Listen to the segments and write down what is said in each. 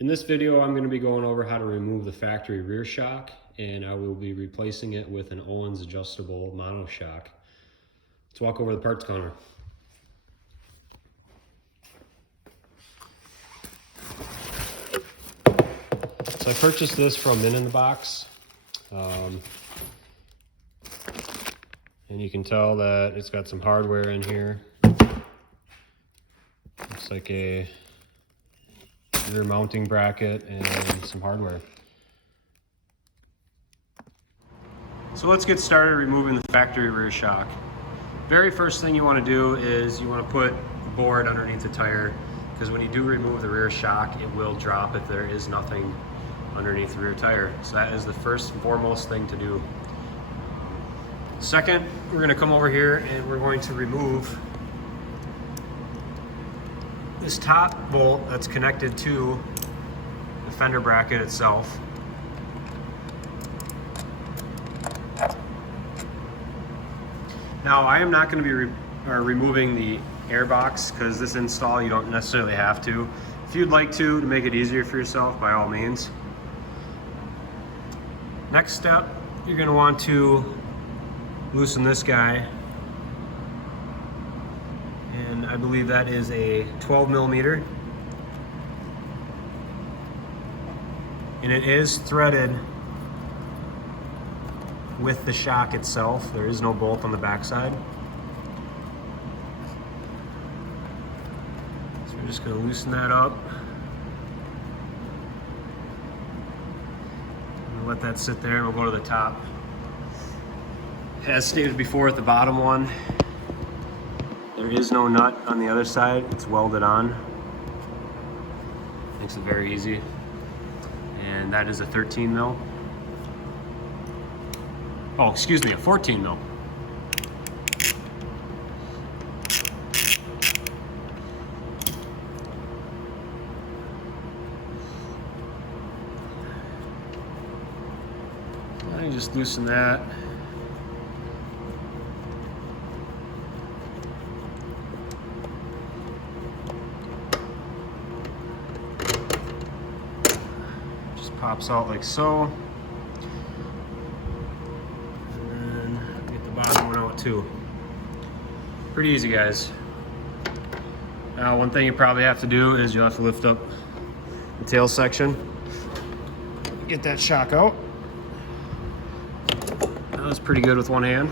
In this video, I'm going to be going over how to remove the factory rear shock, and I will be replacing it with an Ohlins adjustable monoshock. Let's walk over the parts counter. So I purchased this from Mint in the Box, and you can tell that it's got some hardware in here. Looks like a rear mounting bracket and some hardware. So let's get started removing the factory rear shock. Very first thing you want to do is you want to put board underneath the tire, because when you do remove the rear shock, it will drop if there is nothing underneath the rear tire. So that is the first and foremost thing to do. Second, we're going to come over here and we're going to remove this top bolt that's connected to the fender bracket itself. Now, I am not going to be removing the air box, because this install you don't necessarily have to. If you'd like to make it easier for yourself, by all means. Next step, you're going to want to loosen this guy. And I believe that is a 12 millimeter. And it is threaded with the shock itself. There is no bolt on the backside. So we're just going to loosen that up. And let that sit there, and we'll go to the top. As stated before, at the bottom one, there is no nut on the other side. It's welded on. Makes it very easy. And that is a 13 mil. Oh, excuse me, a 14 mil. I just loosen that. Just pops out like so. Bottom one out too. Pretty easy, guys. Now, one thing you probably have to do is you'll have to lift up the tail section, get that shock out. That was pretty good with one hand.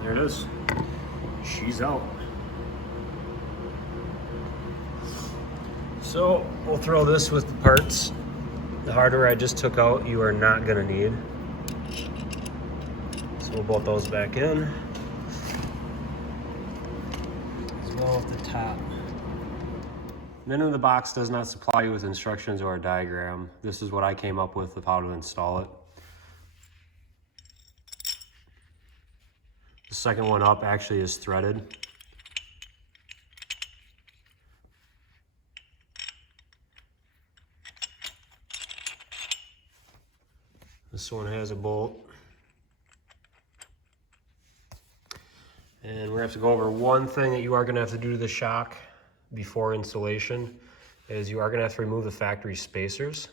There it is. She's out. So we'll throw this with the parts. The hardware I just took out, you are not gonna need. We'll bolt those back in, as well as the top. Mint in the Box does not supply you with instructions or a diagram. This is what I came up with of how to install it. The second one up actually is threaded. This one has a bolt. And we're gonna have to go over one thing that you are gonna have to do to the shock before installation, is you are gonna have to remove the factory spacers,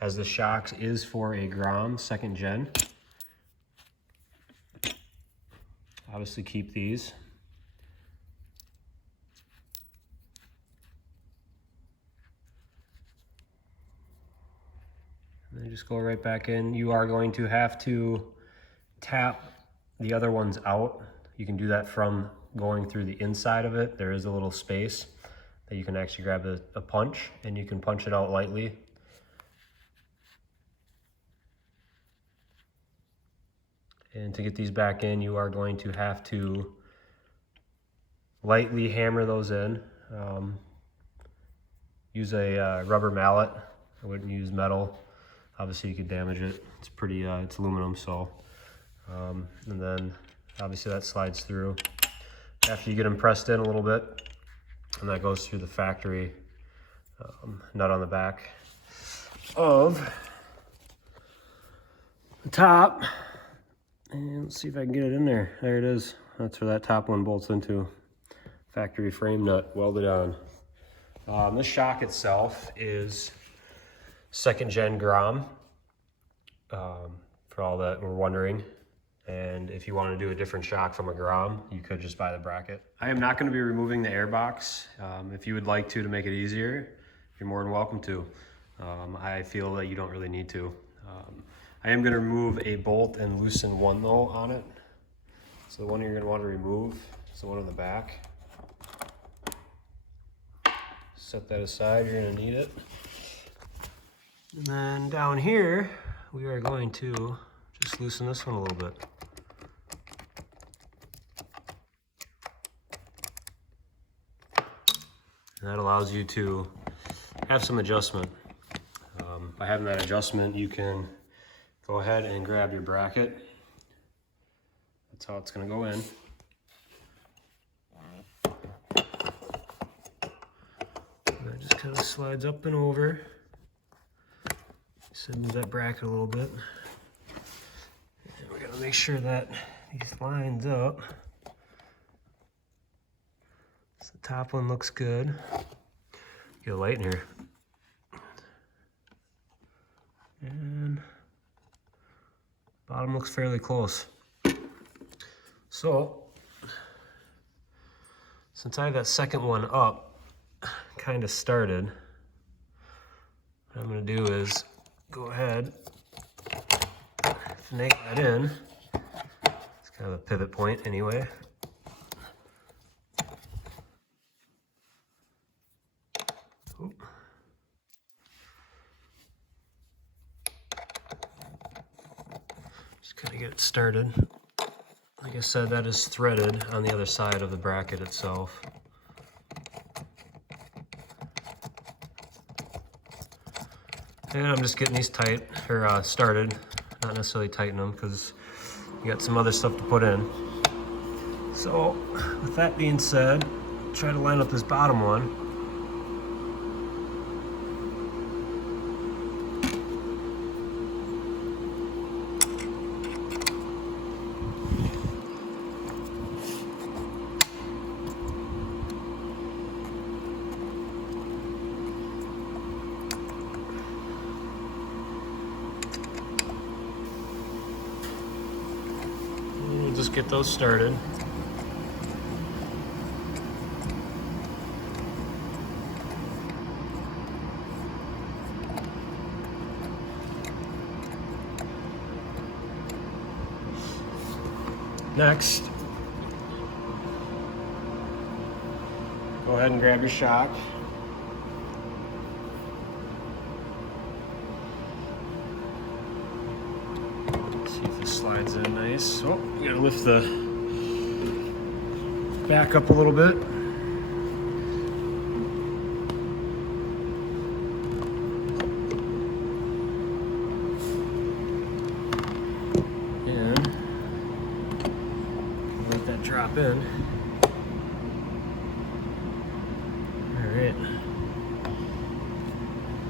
as the shock is for a Grom 2nd gen. Obviously keep these. And then just go right back in. You are going to have to tap the other ones out. You can do that from going through the inside of it. There is a little space that you can actually grab a punch, and you can punch it out lightly. And to get these back in, you are going to have to lightly hammer those in. Use a rubber mallet. I wouldn't use metal. Obviously you could damage it. It's pretty, it's aluminum, so. And then obviously that slides through after you get them pressed in a little bit, and that goes through the factory nut on the back of the top. And let's see if I can get it in there. There it is. That's where that top one bolts into. Factory frame nut welded on. This shock itself is 2nd gen Grom, for all that were wondering. And if you want to do a different shock from a Grom, you could just buy the bracket. I am not going to be removing the air box. If you would like to make it easier, you're more than welcome to. I feel that you don't really need to. I am going to remove a bolt and loosen one though on it. So the one you're going to want to remove is the one on the back. Set that aside, you're going to need it. And then down here, we are going to just loosen this one a little bit. And that allows you to have some adjustment. By having that adjustment, you can go ahead and grab your bracket. That's how it's going to go in. And that just kind of slides up and over. So move that bracket a little bit. And we got to make sure that these lines up. So the top one looks good. Get a light in here. And bottom looks fairly close. So, since I have that second one up, kind of started, what I'm going to do is go ahead, finagle that in. It's kind of a pivot point anyway. Oop. Just kind of get it started. Like I said, that is threaded on the other side of the bracket itself. And I'm just getting these tight, or started, not necessarily tighten them because you got some other stuff to put in. So, with that being said, try to line up this bottom one. Just get those started. Next, go ahead and grab your shock. Slides in nice. Oh, we gotta lift the back up a little bit. And let that drop in. All right.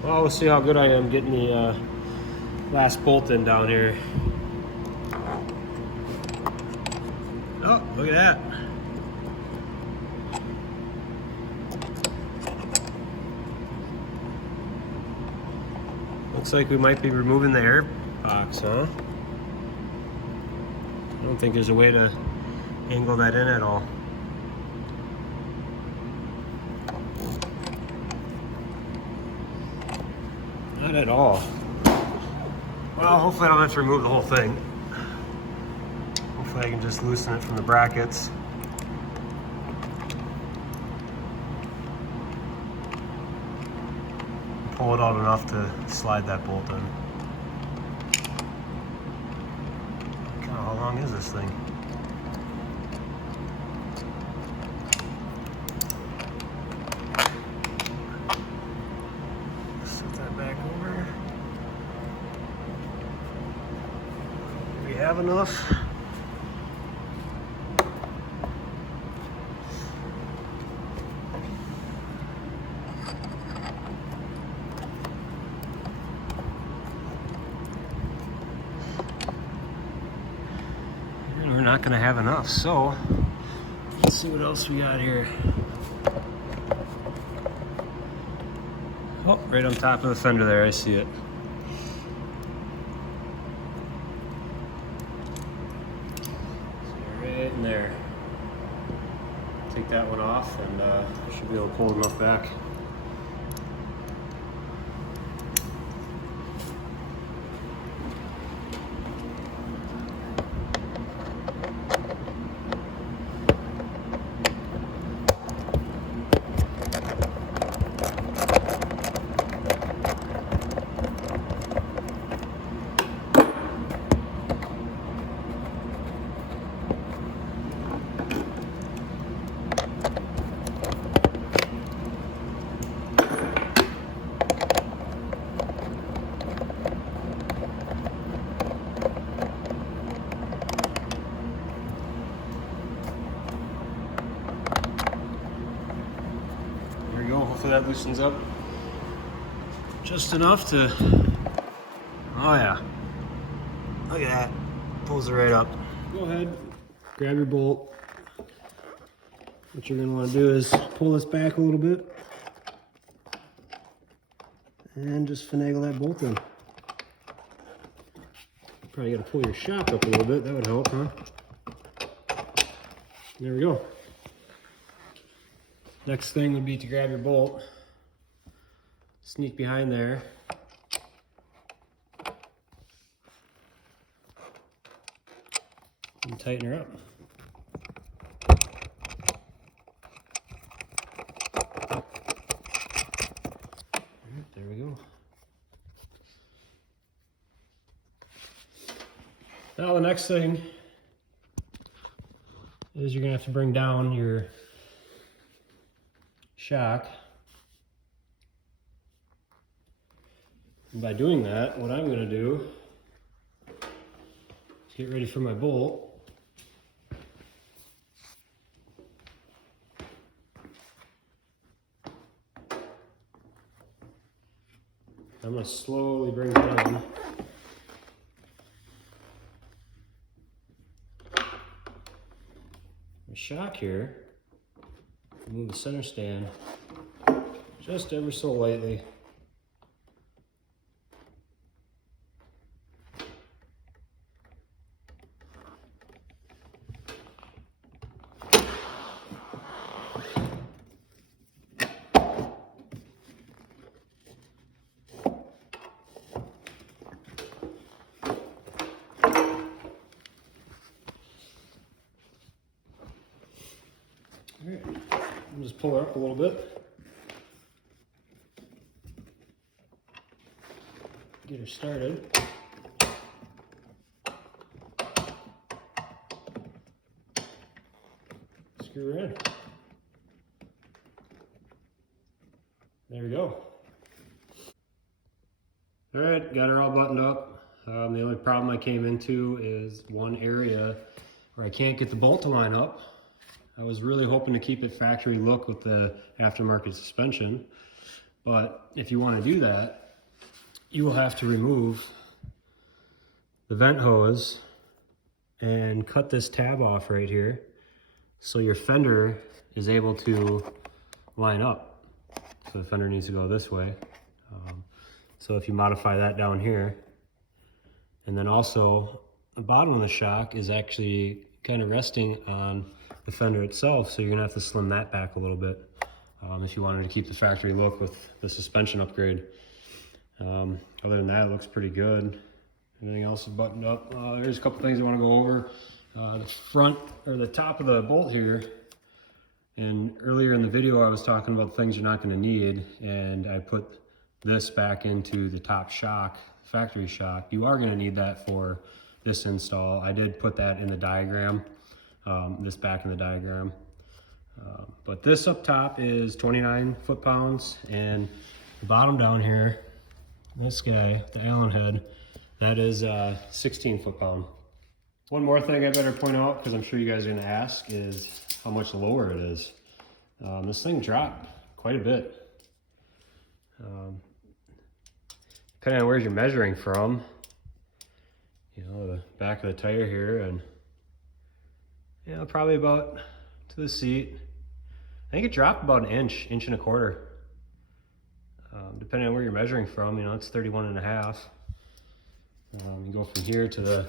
Well, we'll see how good I am getting the last bolt in down here. Oh, look at that. Looks like we might be removing the air box, huh? I don't think there's a way to angle that in at all. Not at all. Well, hopefully I don't have to remove the whole thing. Hopefully I can just loosen it from the brackets. Pull it out enough to slide that bolt in. How long is this thing? Set that back over. Do we have enough? Not gonna have enough, so let's see what else we got here. Oh, right on top of the fender there, I see it. See it right in there. Take that one off and should be able to pull them up back. Hopefully that loosens up just enough to, oh yeah, look at that, pulls it right up. Go ahead, grab your bolt. What you're going to want to do is pull this back a little bit and just finagle that bolt in. Probably got to pull your shock up a little bit, that would help, huh? There we go. Next thing would be to grab your bolt, sneak behind there, and tighten her up. Alright, there we go. Now the next thing is you're going to have to bring down your shock. And by doing that, what I'm going to do is get ready for my bolt. I'm going to slowly bring it down. My shock here, move the center stand just ever so lightly. Alright, I'll just pull her up a little bit. Get her started. Screw her in. There we go. Alright, got her all buttoned up. The only problem I came into is one area where I can't get the bolt to line up. I was really hoping to keep it factory look with the aftermarket suspension, but if you want to do that, you will have to remove the vent hose and cut this tab off right here so your fender is able to line up. So the fender needs to go this way. So if you modify that down here, and then also the bottom of the shock is actually kind of resting on the fender itself, so you're gonna have to slim that back a little bit if you wanted to keep the factory look with the suspension upgrade. Other than that, it looks pretty good. Everything else is buttoned up. There's a couple things I want to go over. The front, or the top of the bolt here, and earlier in the video I was talking about things you're not going to need, and I put this back into the top shock, factory shock. You are going to need that for this install. I did put that in the diagram, this back in the diagram. But this up top is 29 foot-pounds, and the bottom down here, this guy, the Allen head, that is 16 foot-pound. One more thing I better point out, because I'm sure you guys are going to ask, is how much lower it is. This thing dropped quite a bit. Depending on where you're measuring from, you know, the back of the tire here, and you know, probably about to the seat. I think it dropped about an inch, inch and a quarter. Depending depending on where you're measuring from, you know, it's 31.5. You go from here to the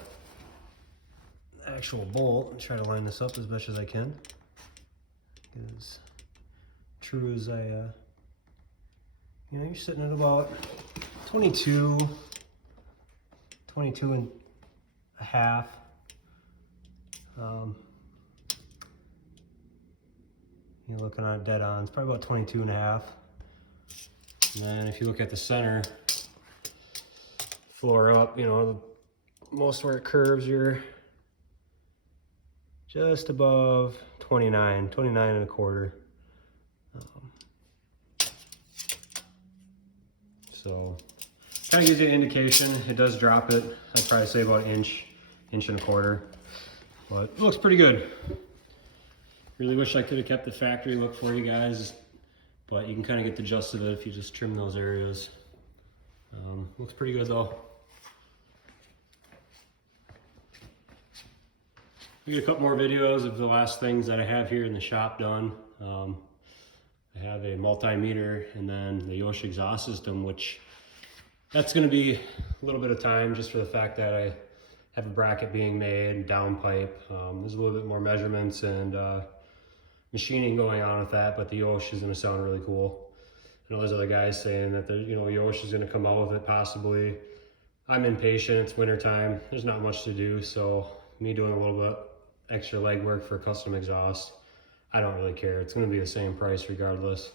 actual bolt and try to line this up as best as I can. As true as I, you know, you're sitting at about 22 and a half. You're looking at it dead on, it's probably about 22 and a half. And then if you look at the center floor up, you know, most where it curves, you're just above 29 and a quarter. So kind of gives you an indication. It does drop it. I'd probably say about an inch and a quarter, but it looks pretty good. Really wish I could have kept the factory look for you guys, but you can kind of get the gist of it if you just trim those areas. Looks pretty good though. We get a couple more videos of the last things that I have here in the shop done. I have a multimeter and then the Yosh exhaust system, which that's going to be a little bit of time just for the fact that I have a bracket being made, downpipe. There's a little bit more measurements and machining going on with that, but the Yosh is going to sound really cool. I know there's other guys saying that the, you know, Yosh is going to come out with it possibly. I'm impatient. It's winter time. There's not much to do, so me doing a little bit extra legwork for a custom exhaust, I don't really care. It's going to be the same price regardless.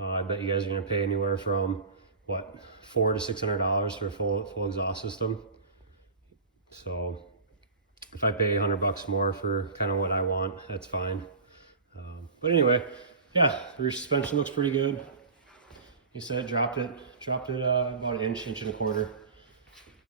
I bet you guys are going to pay anywhere from what, $400 to $600 for a full exhaust system. So if I pay $100 more for kind of what I want, that's fine. But anyway, yeah, the rear suspension looks pretty good. You said dropped it about an inch and a quarter.